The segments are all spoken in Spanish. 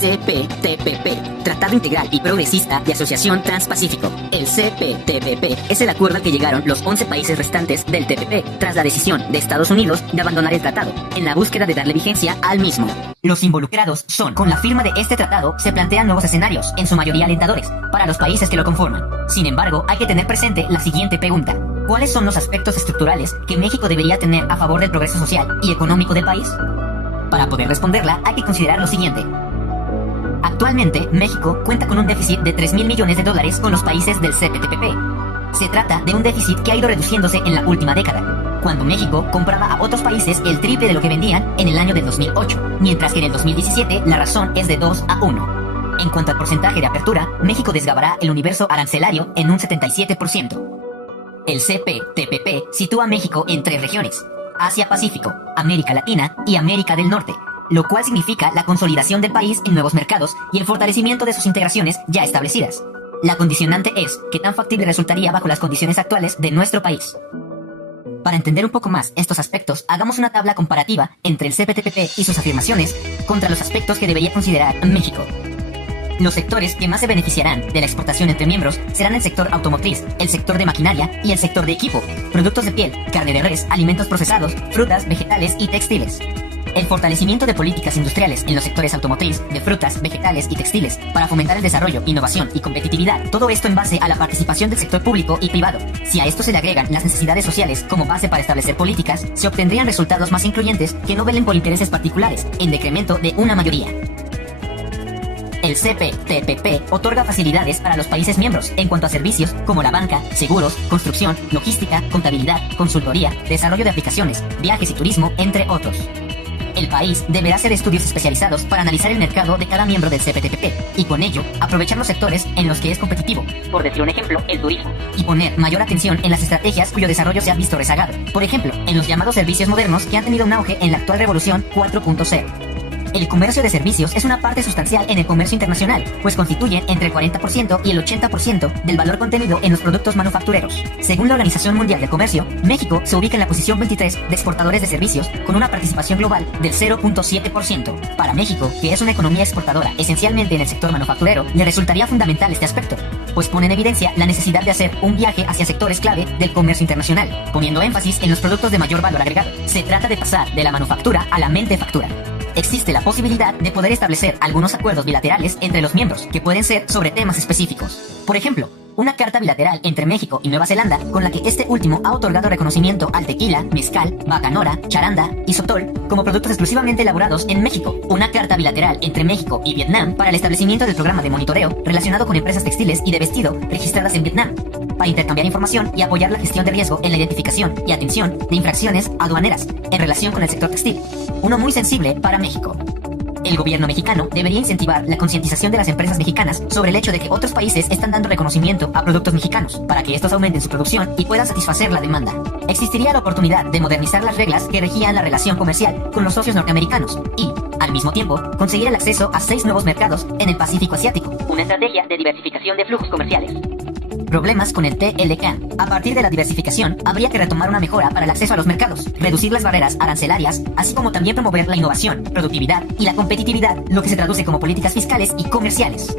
CPTPP, Tratado Integral y Progresista de Asociación Transpacífico. El CPTPP es el acuerdo al que llegaron los 11 países restantes del TPP tras la decisión de Estados Unidos de abandonar el tratado, en la búsqueda de darle vigencia al mismo. Los involucrados son: con la firma de este tratado se plantean nuevos escenarios, en su mayoría alentadores, para los países que lo conforman. Sin embargo, hay que tener presente la siguiente pregunta: ¿cuáles son los aspectos estructurales que México debería tener a favor del progreso social y económico del país? Para poder responderla, hay que considerar lo siguiente. Actualmente, México cuenta con un déficit de 3.000 millones de dólares con los países del CPTPP. Se trata de un déficit que ha ido reduciéndose en la última década, cuando México compraba a otros países el triple de lo que vendían en el año del 2008, mientras que en el 2017 la razón es de 2 a 1. En cuanto al porcentaje de apertura, México desgravará el universo arancelario en un 77%. El CPTPP sitúa a México en 3 regiones: Asia-Pacífico, América Latina y América del Norte, lo cual significa la consolidación del país en nuevos mercados y el fortalecimiento de sus integraciones ya establecidas. La condicionante es qué tan factible resultaría bajo las condiciones actuales de nuestro país. Para entender un poco más estos aspectos, hagamos una tabla comparativa entre el CPTPP y sus afirmaciones contra los aspectos que debería considerar México. Los sectores que más se beneficiarán de la exportación entre miembros serán el sector automotriz, el sector de maquinaria y el sector de equipo, productos de piel, carne de res, alimentos procesados, frutas, vegetales y textiles. El fortalecimiento de políticas industriales en los sectores automotriz, de frutas, vegetales y textiles para fomentar el desarrollo, innovación y competitividad. Todo esto en base a la participación del sector público y privado. Si a esto se le agregan las necesidades sociales como base para establecer políticas, se obtendrían resultados más incluyentes que no velen por intereses particulares, en decremento de una mayoría. El CPTPP otorga facilidades para los países miembros en cuanto a servicios como la banca, seguros, construcción, logística, contabilidad, consultoría, desarrollo de aplicaciones, viajes y turismo, entre otros. El país deberá hacer estudios especializados para analizar el mercado de cada miembro del CPTPP y con ello aprovechar los sectores en los que es competitivo, por decir un ejemplo, el turismo, y poner mayor atención en las estrategias cuyo desarrollo se ha visto rezagado, por ejemplo, en los llamados servicios modernos que han tenido un auge en la actual revolución 4.0. El comercio de servicios es una parte sustancial en el comercio internacional, pues constituyen entre el 40% y el 80% del valor contenido en los productos manufactureros. Según la Organización Mundial del Comercio, México se ubica en la posición 23 de exportadores de servicios con una participación global del 0.7%. Para México, que es una economía exportadora esencialmente en el sector manufacturero, le resultaría fundamental este aspecto, pues pone en evidencia la necesidad de hacer un viaje hacia sectores clave del comercio internacional, poniendo énfasis en los productos de mayor valor agregado. Se trata de pasar de la manufactura a la mentefactura. Existe la posibilidad de poder establecer algunos acuerdos bilaterales entre los miembros que pueden ser sobre temas específicos. Por ejemplo, una carta bilateral entre México y Nueva Zelanda con la que este último ha otorgado reconocimiento al tequila, mezcal, bacanora, charanda y sotol como productos exclusivamente elaborados en México. Una carta bilateral entre México y Vietnam para el establecimiento del programa de monitoreo relacionado con empresas textiles y de vestido registradas en Vietnam, para intercambiar información y apoyar la gestión de riesgo en la identificación y atención de infracciones aduaneras en relación con el sector textil, uno muy sensible para México. El gobierno mexicano debería incentivar la concientización de las empresas mexicanas sobre el hecho de que otros países están dando reconocimiento a productos mexicanos para que estos aumenten su producción y puedan satisfacer la demanda. Existiría la oportunidad de modernizar las reglas que regían la relación comercial con los socios norteamericanos y, al mismo tiempo, conseguir el acceso a 6 nuevos mercados en el Pacífico Asiático. Una estrategia de diversificación de flujos comerciales. Problemas con el TLCAN. A partir de la diversificación, habría que retomar una mejora para el acceso a los mercados, reducir las barreras arancelarias, así como también promover la innovación, productividad y la competitividad, lo que se traduce como políticas fiscales y comerciales.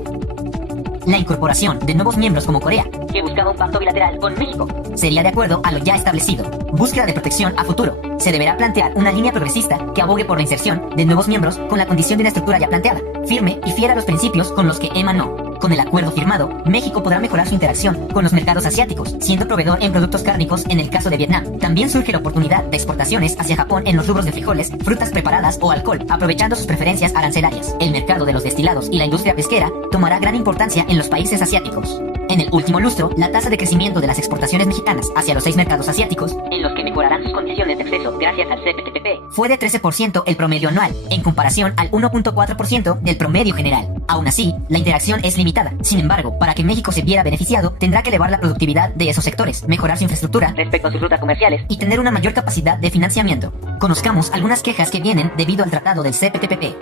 La incorporación de nuevos miembros como Corea, que buscaba un pacto bilateral con México, sería de acuerdo a lo ya establecido. Búsqueda de protección a futuro. Se deberá plantear una línea progresista que abogue por la inserción de nuevos miembros con la condición de una estructura ya planteada, firme y fiel a los principios con los que emanó. Con el acuerdo firmado, México podrá mejorar su interacción con los mercados asiáticos, siendo proveedor en productos cárnicos en el caso de Vietnam. También surge la oportunidad de exportaciones hacia Japón en los rubros de frijoles, frutas preparadas o alcohol, aprovechando sus preferencias arancelarias. El mercado de los destilados y la industria pesquera tomará gran importancia en los países asiáticos. En el último lustro, la tasa de crecimiento de las exportaciones mexicanas hacia los 6 mercados asiáticos, en los que mejorarán sus condiciones de acceso gracias al CPTPP, fue de 13% el promedio anual, en comparación al 1.4% del promedio general. Aún así, la interacción es limitada. Sin embargo, para que México se viera beneficiado, tendrá que elevar la productividad de esos sectores, mejorar su infraestructura respecto a sus rutas comerciales y tener una mayor capacidad de financiamiento. Conozcamos algunas quejas que vienen debido al tratado del CPTPP.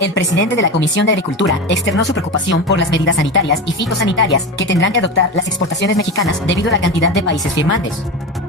El presidente de la Comisión de Agricultura externó su preocupación por las medidas sanitarias y fitosanitarias que tendrán que adoptar las exportaciones mexicanas debido a la cantidad de países firmantes.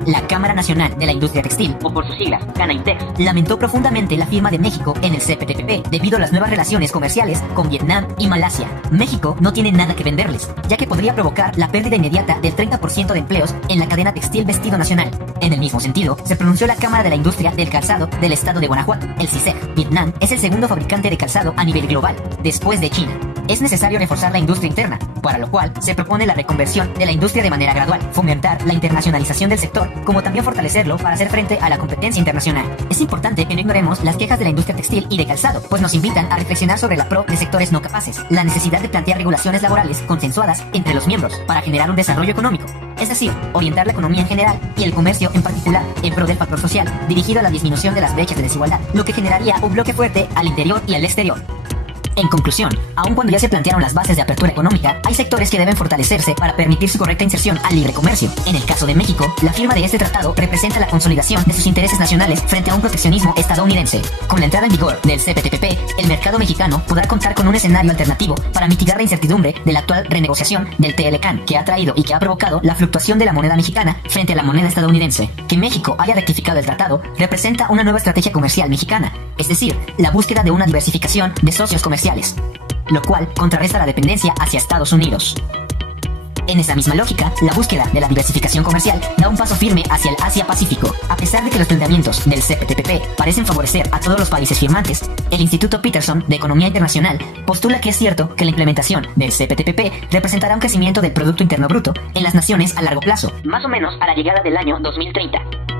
La Cámara Nacional de la Industria Textil, o por sus siglas, CANAINTEX, lamentó profundamente la firma de México en el CPTPP debido a las nuevas relaciones comerciales con Vietnam y Malasia. México no tiene nada que venderles, ya que podría provocar la pérdida inmediata del 30% de empleos en la cadena textil vestido nacional. En el mismo sentido, se pronunció la Cámara de la Industria del Calzado del Estado de Guanajuato, el CISEG. Vietnam es el segundo fabricante de calzado a nivel global, después de China. Es necesario reforzar la industria interna, para lo cual se propone la reconversión de la industria de manera gradual, fomentar la internacionalización del sector, como también fortalecerlo para hacer frente a la competencia internacional. Es importante que no ignoremos las quejas de la industria textil y de calzado, pues nos invitan a reflexionar sobre la pro de sectores no capaces, la necesidad de plantear regulaciones laborales consensuadas entre los miembros para generar un desarrollo económico, es decir, orientar la economía en general y el comercio en particular en pro del factor social, dirigido a la disminución de las brechas de desigualdad, lo que generaría un bloque fuerte al interior y al exterior. En conclusión, aun cuando ya se plantearon las bases de apertura económica, hay sectores que deben fortalecerse para permitir su correcta inserción al libre comercio. En el caso de México, la firma de este tratado representa la consolidación de sus intereses nacionales frente a un proteccionismo estadounidense. Con la entrada en vigor del CPTPP, el mercado mexicano podrá contar con un escenario alternativo para mitigar la incertidumbre de la actual renegociación del TLCAN, que ha traído y que ha provocado la fluctuación de la moneda mexicana frente a la moneda estadounidense. Que México haya rectificado el tratado representa una nueva estrategia comercial mexicana, es decir, la búsqueda de una diversificación de socios comerciales, lo cual contrarresta la dependencia hacia Estados Unidos. En esa misma lógica, la búsqueda de la diversificación comercial da un paso firme hacia el Asia-Pacífico. A pesar de que los planteamientos del CPTPP parecen favorecer a todos los países firmantes, el Instituto Peterson de Economía Internacional postula que es cierto que la implementación del CPTPP representará un crecimiento del Producto Interno Bruto en las naciones a largo plazo, más o menos a la llegada del año 2030.